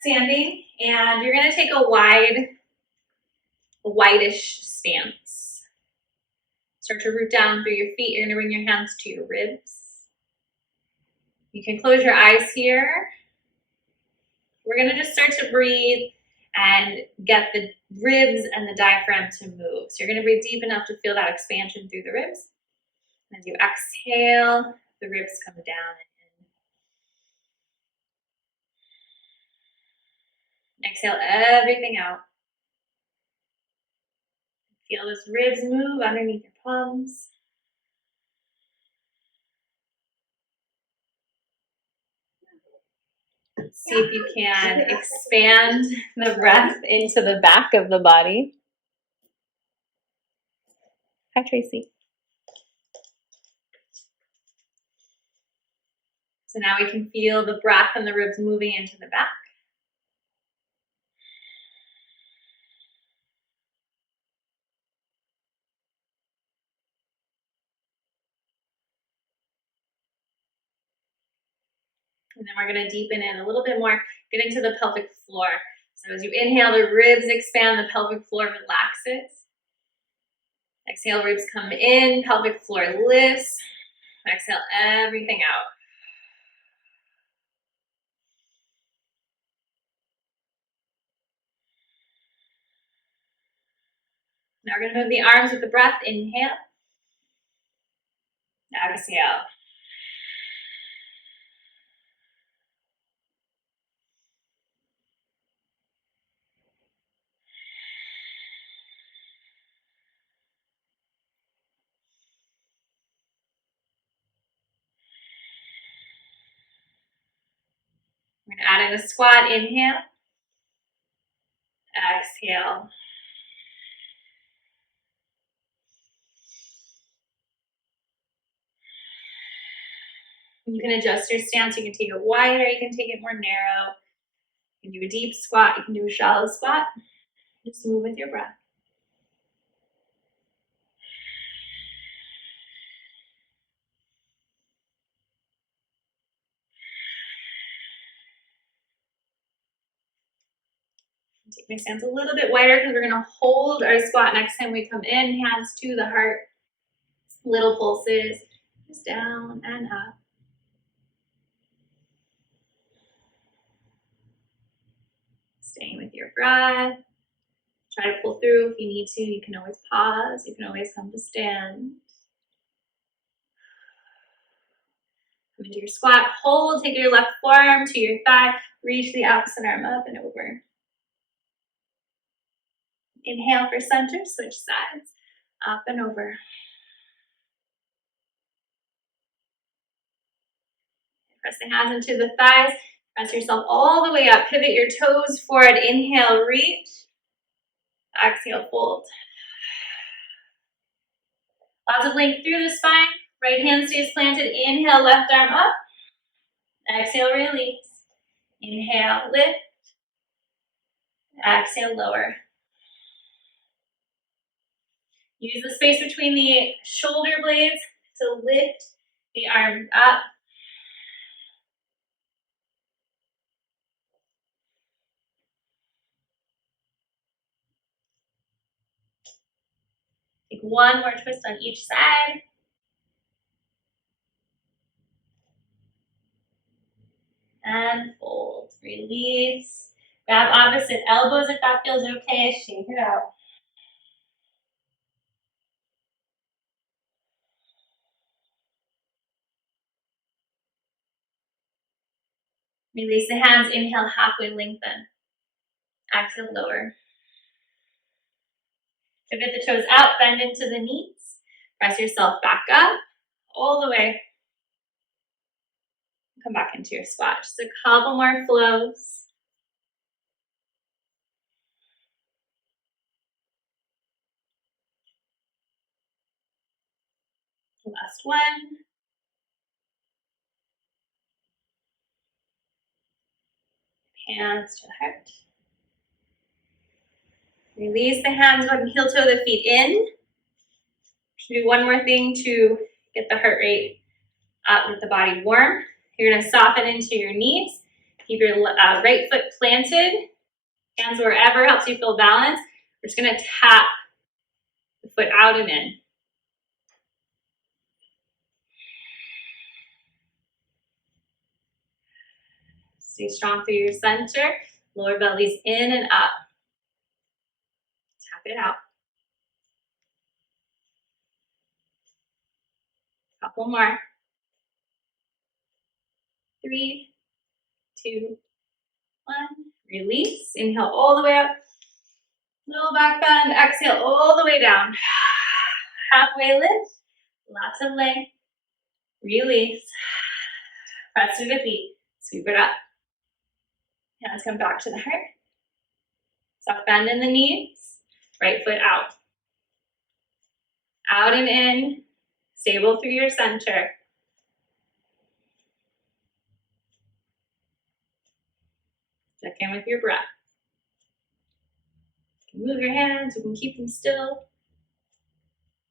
standing, and you're gonna take a whitish stance. Start to root down through your feet. You're gonna bring your hands to your ribs. You can close your eyes here. We're gonna just start to breathe and get the ribs and the diaphragm to move. So you're gonna breathe deep enough to feel that expansion through the ribs. As you exhale, the ribs come down and in. Exhale everything out. Feel those ribs move underneath your palms. See if you can expand the breath into the back of the body. Hi, Tracy. So now we can feel the breath and the ribs moving into the back. And then we're going to deepen it a little bit more, get into the pelvic floor. So as you inhale, the ribs expand, the pelvic floor relaxes. Exhale, ribs come in, pelvic floor lifts. Exhale everything out. Now we're going to move the arms with the breath. Inhale. Exhale. We're going to add in a squat. Inhale. Exhale. You can adjust your stance. You can take it wider. You can take it more narrow. You can do a deep squat. You can do a shallow squat. Just move with your breath. Take my stance a little bit wider because we're going to hold our squat next time we come in. Hands to the heart. Little pulses. Just down and up. Staying with your breath. Try to pull through if you need to. You can always pause. You can always come to stand. Come into your squat. Hold. Take your left forearm to your thigh. Reach the opposite arm up and over. Inhale for center. Switch sides. Up and over. Press the hands into the thighs. Press yourself all the way up. Pivot your toes forward. Inhale, reach. Exhale, fold. Lots of length through the spine. Right hand stays planted. Inhale, left arm up. Exhale, release. Inhale, lift. Exhale, lower. Use the space between the shoulder blades to lift the arms up. Take one more twist on each side. And fold. Release. Grab opposite elbows if that feels okay. Shake it out. Release the hands. Inhale, halfway lengthen. Exhale, lower. Pivot the toes out, bend into the knees. Press yourself back up, all the way. Come back into your squat. Just a couple more flows. Last one. Hands to the heart. Release the hands, go ahead and heel toe the feet in. Do one more thing to get the heart rate up, get the body warm. You're going to soften into your knees. Keep your right foot planted, hands wherever helps you feel balanced. We're just gonna tap the foot out and in. Stay strong through your center. Lower belly's in and up. Tap it out. Couple more. 3, 2, 1. Release. Inhale all the way up. Little back bend. Exhale all the way down. Halfway lift. Lots of length. Release. Press through the feet. Sweep it up. Hands come back to the heart. Soft bend in the knees. Right foot out. Out and in. Stable through your center. Check in with your breath. You can move your hands, you can keep them still.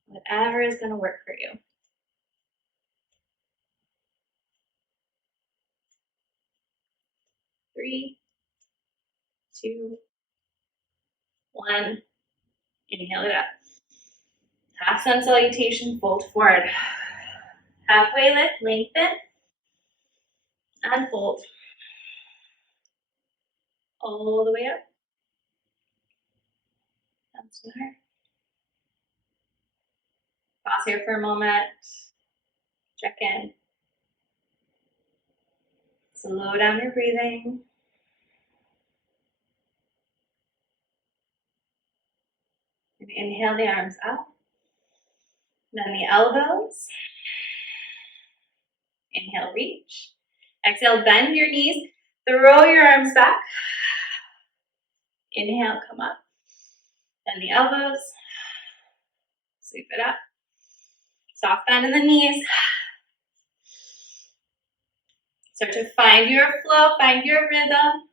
Whatever is going to work for you. Three, 2, 1. Inhale it up. Half sun salutation, fold forward. Halfway lift, lengthen. And fold. All the way up. That's the heart. Pause here for a moment. Check in. Slow down your breathing. And inhale the arms up. Then the elbows. Inhale, reach. Exhale, bend your knees. Throw your arms back. Inhale, come up. Bend the elbows. Sweep it up. Soft bend in the knees. Start to find your flow, find your rhythm.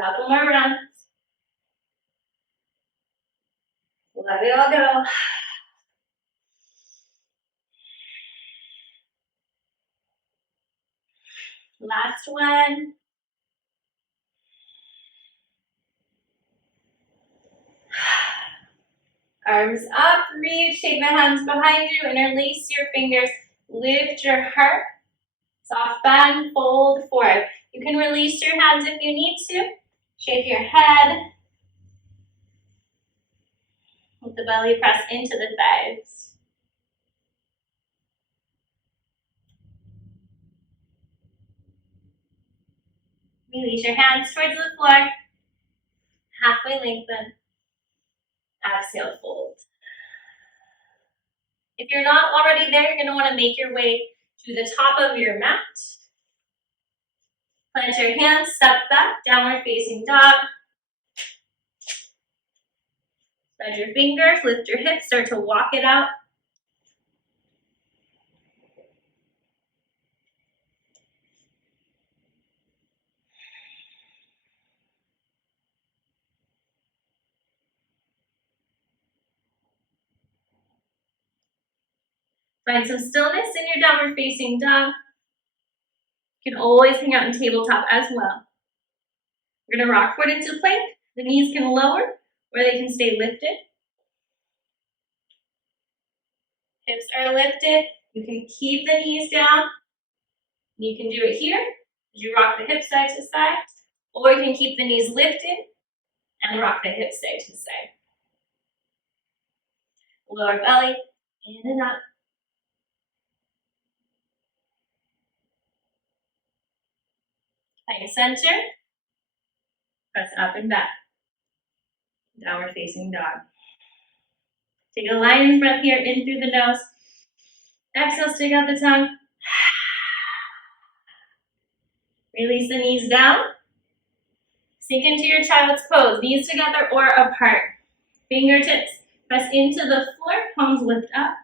Couple more runs. Let it all go. Last one. Arms up, reach, take the hands behind you, interlace your fingers, lift your heart, soft bend, fold forward. You can release your hands if you need to. Shake your head. Let the belly press into the thighs. Release your hands towards the floor. Halfway lengthen. Exhale, fold. If you're not already there, you're going to want to make your way to the top of your mat. Plant your hands, step back, downward facing dog. Spread your fingers, lift your hips, start to walk it out. Find some stillness in your downward facing dog. You can always hang out in tabletop as well. We're going to rock forward into plank. The knees can lower or they can stay lifted. Hips are lifted. You can keep the knees down. You can do it here as you rock the hips side to side, or you can keep the knees lifted and rock the hips side to side. Lower belly, in and up. Find center. Press up and back. Downward facing dog. Take a lion's breath here, in through the nose. Exhale, stick out the tongue. Release the knees down. Sink into your child's pose, knees together or apart. Fingertips press into the floor, palms lift up.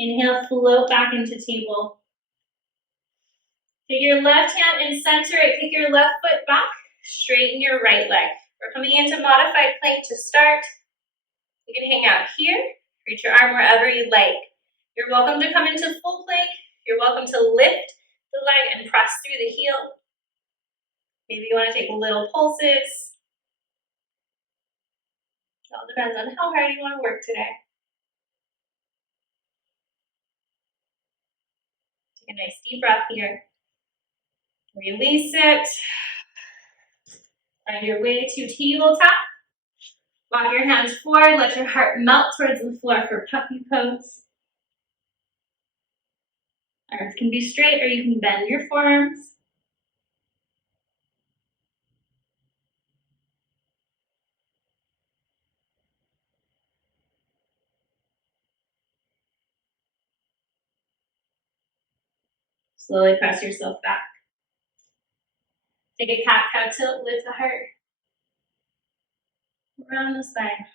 Inhale, float back into table. Take your left hand and center it. Kick your left foot back. Straighten your right leg. We're coming into modified plank to start. You can hang out here. Reach your arm wherever you'd like. You're welcome to come into full plank. You're welcome to lift the leg and press through the heel. Maybe you want to take little pulses. It all depends on how hard you want to work today. Take a nice deep breath here. Release it. Find your way to tabletop. Walk your hands forward. Let your heart melt towards the floor for puppy pose. Arms can be straight or you can bend your forearms. Slowly press yourself back. Take a cat-cow tilt, lift the heart. Around the spine.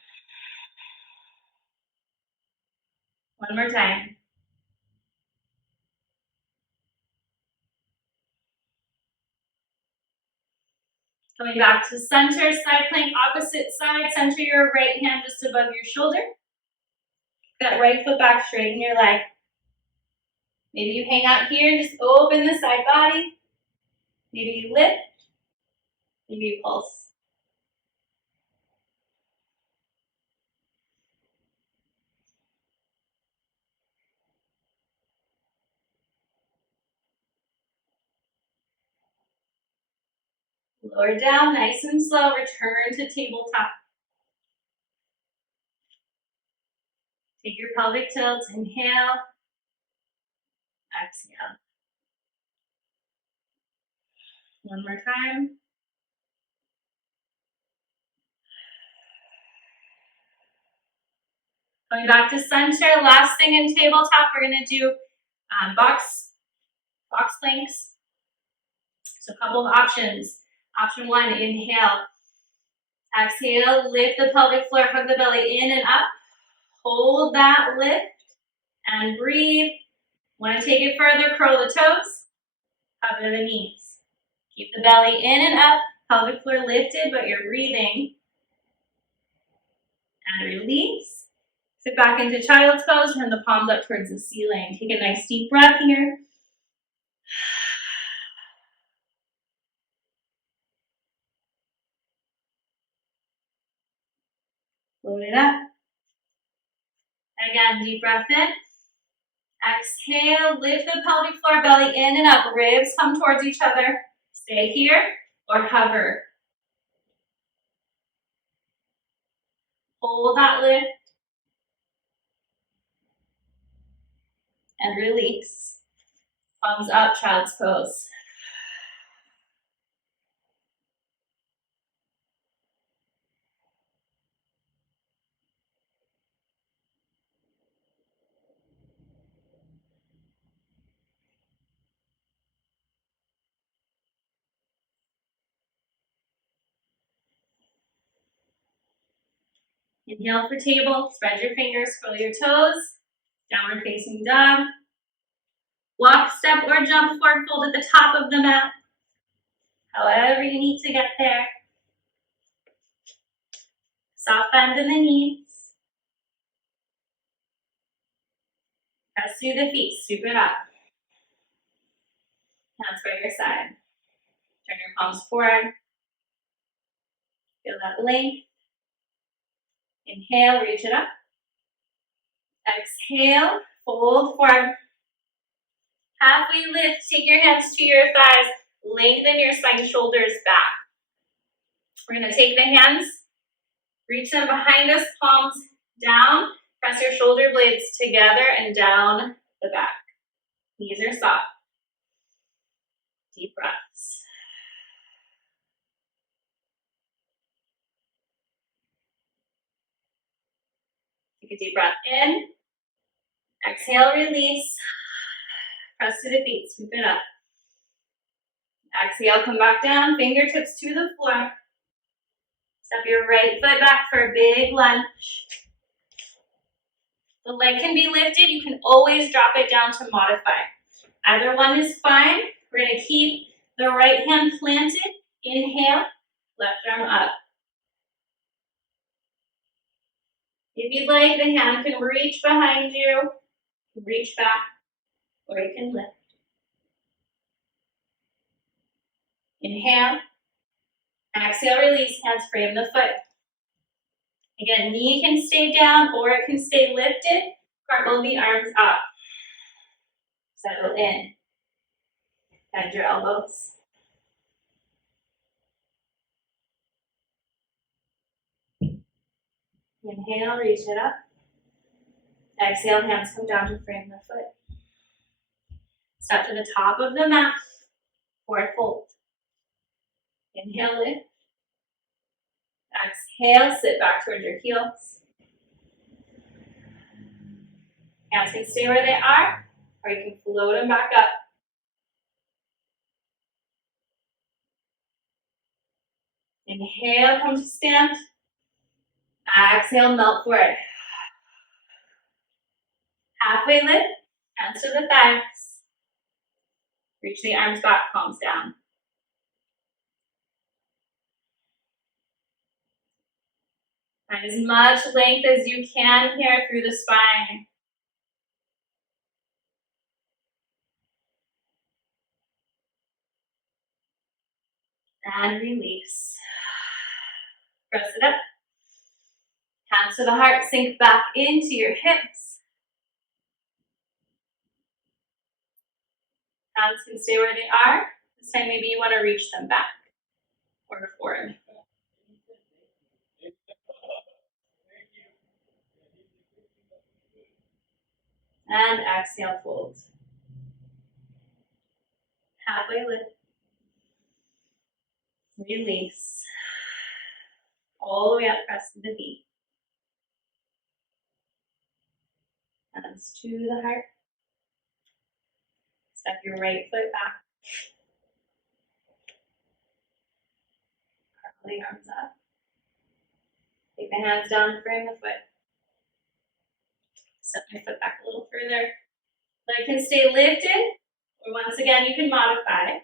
One more time. Coming back to center, side plank, opposite side. Center your right hand just above your shoulder. That right foot back, straighten your leg. Maybe you hang out here, just open the side body. Maybe you lift. Maybe you pulse. Lower down, nice and slow. Return to tabletop. Take your pelvic tilt. Inhale. Exhale. One more time. Going back to center. Last thing in tabletop, we're going to do box planks. So a couple of options. Option one, inhale. Exhale, lift the pelvic floor, hug the belly in and up. Hold that lift and breathe. Want to take it further, curl the toes, cover the knees. Keep the belly in and up, pelvic floor lifted, but you're breathing. And release. Sit back into child's pose, turn the palms up towards the ceiling. Take a nice deep breath here. Load it up. Again, deep breath in. Exhale, lift the pelvic floor, belly in and up. Ribs come towards each other. Stay here or hover. Hold that lift. And release. Palms up, child's pose. Inhale for table, spread your fingers, curl your toes, downward facing dog. Walk, step, or jump forward fold at the top of the mat. However you need to get there. Soft bend in the knees. Press through the feet, scoop it up. Hands by your side. Turn your palms forward. Feel that length. Inhale, reach it up. Exhale, fold forward. Halfway lift, take your hands to your thighs. Lengthen your spine, shoulders back. We're going to take the hands, reach them behind us, palms down. Press your shoulder blades together and down the back. Knees are soft. Deep breaths. Take a deep breath in. Exhale, release. Press to the feet, scoop it up. Exhale, come back down, fingertips to the floor. Step your right foot back for a big lunge. The leg can be lifted. You can always drop it down to modify. Either one is fine. We're going to keep the right hand planted. Inhale, left arm up. If you'd like, the hand can reach behind you, reach back, or you can lift. Inhale, exhale, release, hands frame the foot. Again, knee can stay down or it can stay lifted. Cartwheel the arms up. Settle in. Bend your elbows. Inhale, reach it up. Exhale, hands come down to frame the foot. Step to the top of the mat, forward fold. Inhale, lift. Exhale, sit back towards your heels. Hands can stay where they are, or you can float them back up. Inhale, come to stand. Exhale, melt forward. Halfway lift, hands to the thighs. Reach the arms back, palms down. Find as much length as you can here through the spine. And release. Press it up. Hands to the heart, sink back into your hips. Hands can stay where they are. This time maybe you want to reach them back or forward. And exhale, fold. Halfway lift. Release. All the way up, press to the feet. Hands to the heart. Step your right foot back. Curl the arms up. Take the hands down, frame the foot. Step my foot back a little further. Leg can stay lifted, or once again, you can modify.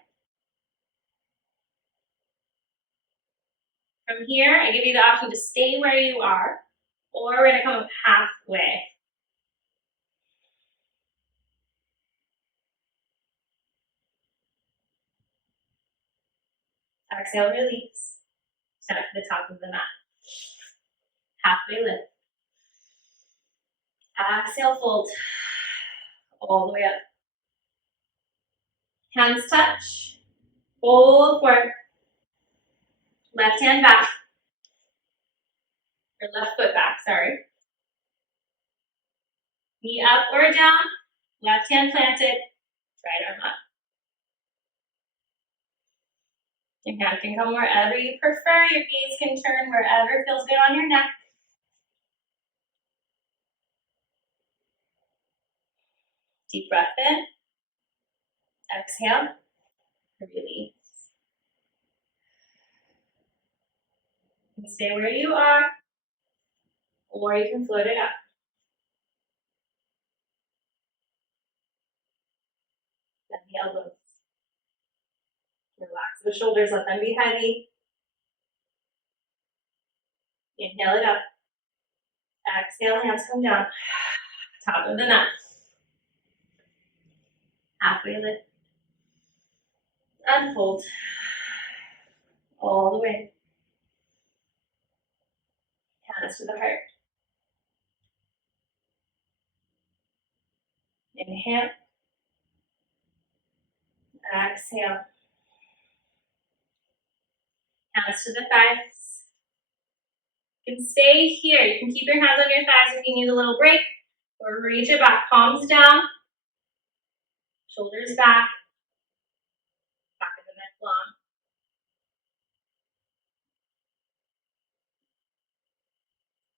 From here, I give you the option to stay where you are, or we're gonna come up halfway. Exhale, release. Step to the top of the mat. Halfway lift. Exhale, fold. All the way up. Hands touch. Fold forward. Left hand back. Or left foot back, sorry. Knee up or down. Left hand planted. Right arm up. Your hand can come wherever you prefer. Your gaze can turn wherever feels good on your neck. Deep breath in. Exhale. Release. You can stay where you are, or you can float it up. Bend the elbows. Relax the shoulders, let them be heavy. Inhale it up. Exhale, hands come down. Top of the mat. Halfway lift. Unfold. All the way. Hands to the heart. Inhale. Exhale. Hands to the thighs. You can stay here. You can keep your hands on your thighs if you need a little break, or reach it back, palms down, shoulders back, back of the neck long.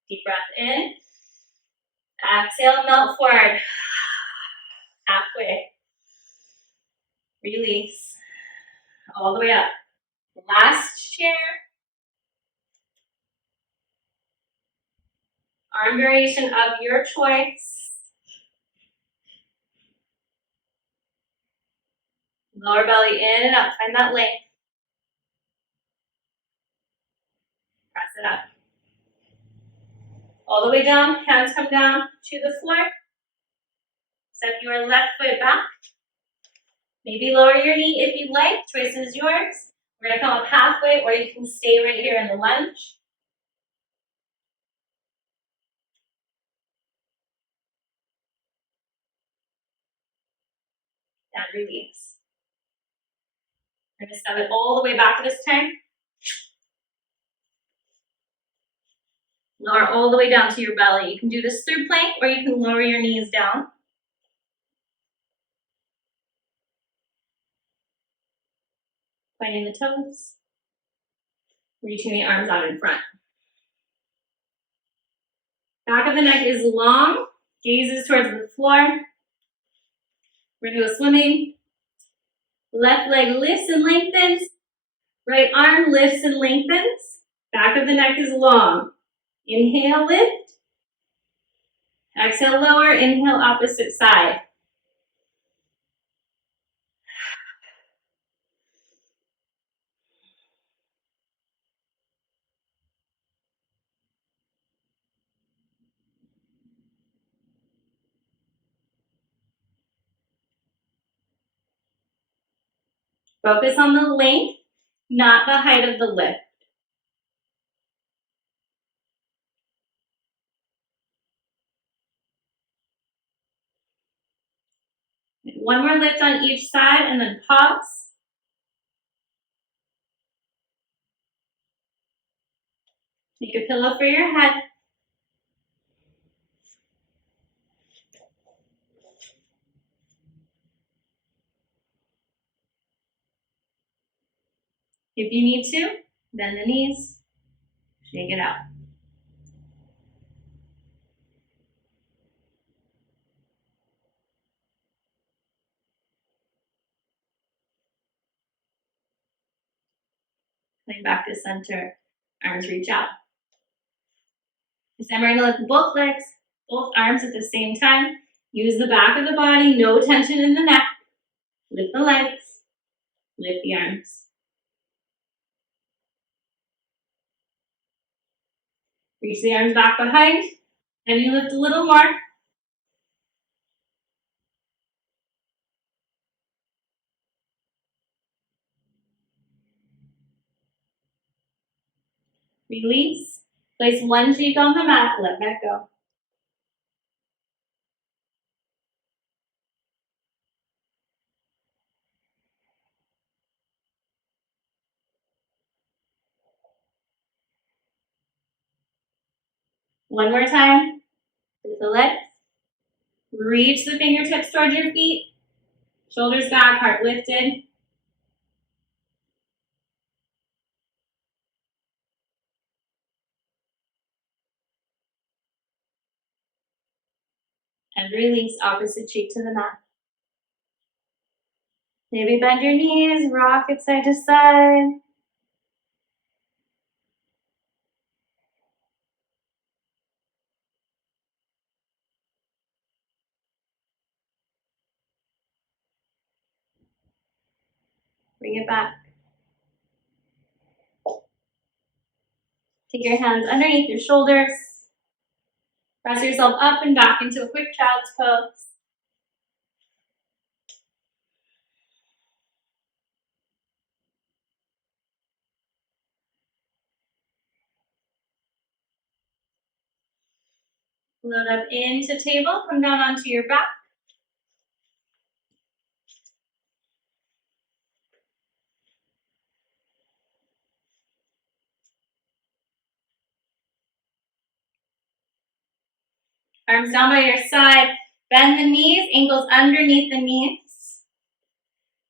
Deep breath in. Exhale, melt forward. Halfway. Release. All the way up. Last chair. Arm variation of your choice. Lower belly in and up, find that length. Press it up. All the way down, hands come down to the floor. Step your left foot back. Maybe lower your knee if you'd like, choice is yours. We're gonna come up halfway, or you can stay right here in the lunge. And release. We're gonna step it all the way back this time. Lower all the way down to your belly. You can do this through plank, or you can lower your knees down. Pointing the toes. Reaching the arms out in front. Back of the neck is long, gazes towards the floor. We're gonna go swimming. Left leg lifts and lengthens. Right arm lifts and lengthens. Back of the neck is long. Inhale, lift. Exhale, lower. Inhale, opposite side. Focus on the length, not the height of the lift. One more lift on each side and then pause. Make a pillow for your head. If you need to, bend the knees, shake it out. Coming back to center, arms reach out. This time we're gonna lift both legs, both arms at the same time. Use the back of the body, no tension in the neck. Lift the legs, lift the arms. Reach the arms back behind, and you lift a little more. Release. Place one cheek on the mat, let that go. One more time. Lift the legs. Reach the fingertips towards your feet. Shoulders back, heart lifted. And release, opposite cheek to the mat. Maybe bend your knees, rock it side to side. Bring it back. Take your hands underneath your shoulders. Press yourself up and back into a quick child's pose. Load up into table, come down onto your back. Arms down by your side. Bend the knees, ankles underneath the knees.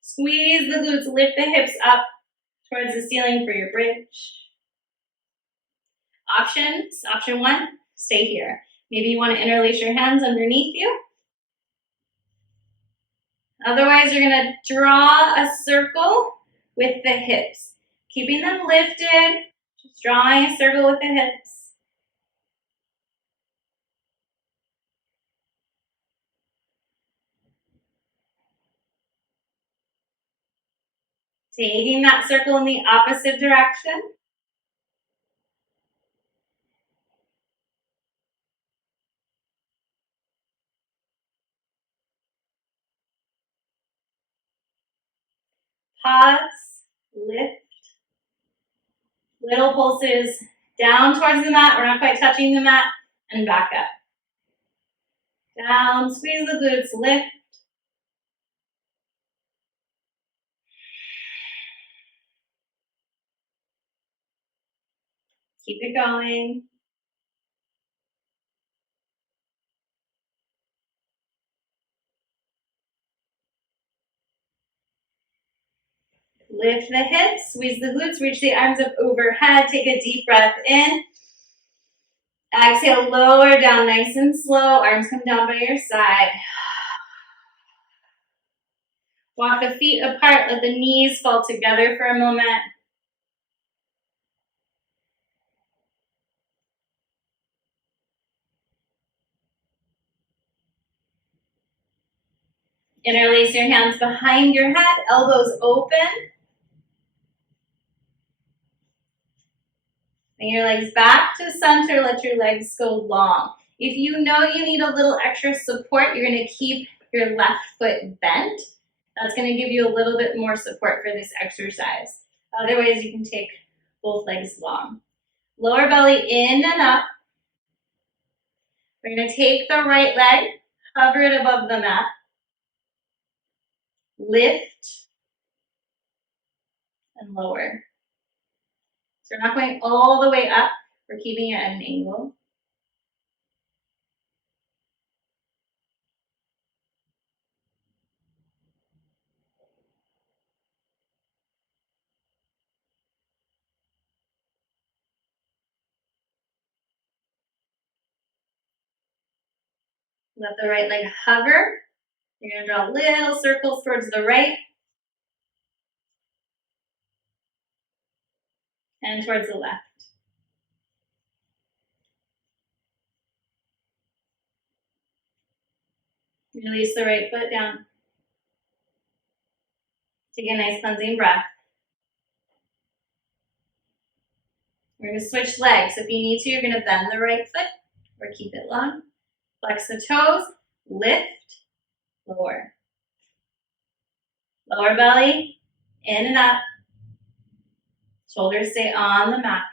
Squeeze the glutes, lift the hips up towards the ceiling for your bridge. Options, option one, stay here. Maybe you want to interlace your hands underneath you. Otherwise, you're gonna draw a circle with the hips. Keeping them lifted, just drawing a circle with the hips. Taking that circle in the opposite direction. Pause, lift, little pulses down towards the mat. We're not quite touching the mat, and back up. Down, squeeze the glutes, lift. Keep it going. Lift the hips, squeeze the glutes, reach the arms up overhead. Take a deep breath in. Exhale, lower down nice and slow. Arms come down by your side. Walk the feet apart, let the knees fall together for a moment. Interlace your hands behind your head, elbows open. Bring your legs back to center, let your legs go long. If you know you need a little extra support, you're gonna keep your left foot bent. That's gonna give you a little bit more support for this exercise. Otherwise, you can take both legs long. Lower belly in and up. We're gonna take the right leg, hover it above the mat. Lift and lower. So we're not going all the way up, we're keeping it at an angle. Let the right leg hover. You're gonna draw little circles towards the right and towards the left. Release the right foot down. Take a nice cleansing breath. We're gonna switch legs. If you need to, you're gonna bend the right foot or keep it long. Flex the toes, lift, lower. Lower belly, in and up. Shoulders stay on the mat.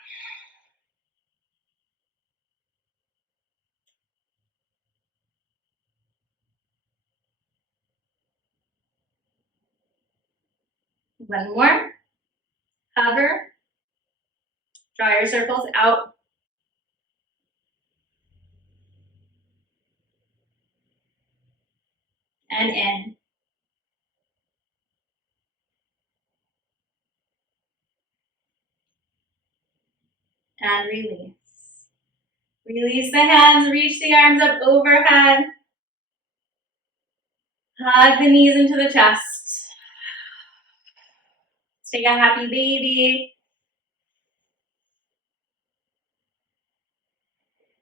One more. Hover. Draw your circles out. And in. And release. Release the hands, reach the arms up overhead. Hug the knees into the chest. Take a happy baby.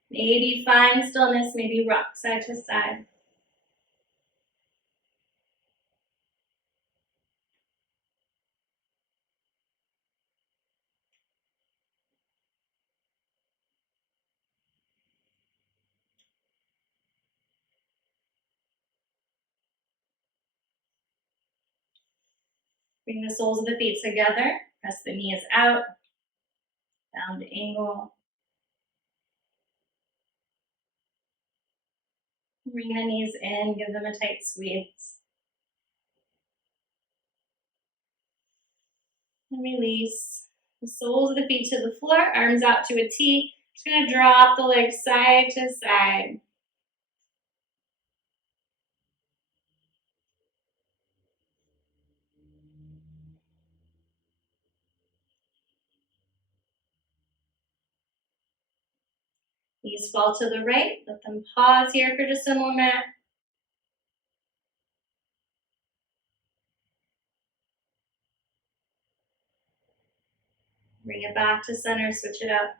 Maybe find stillness, maybe rock side to side. Bring the soles of the feet together. Press the knees out. Down to angle. Bring the knees in, give them a tight squeeze. And release the soles of the feet to the floor, arms out to a T. Just gonna drop the legs side to side. Knees fall to the right. Let them pause here for just a moment. Bring it back to center, switch it up.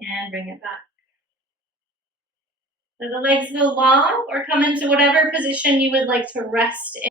And bring it back. Let the legs go long or come into whatever position you would like to rest in.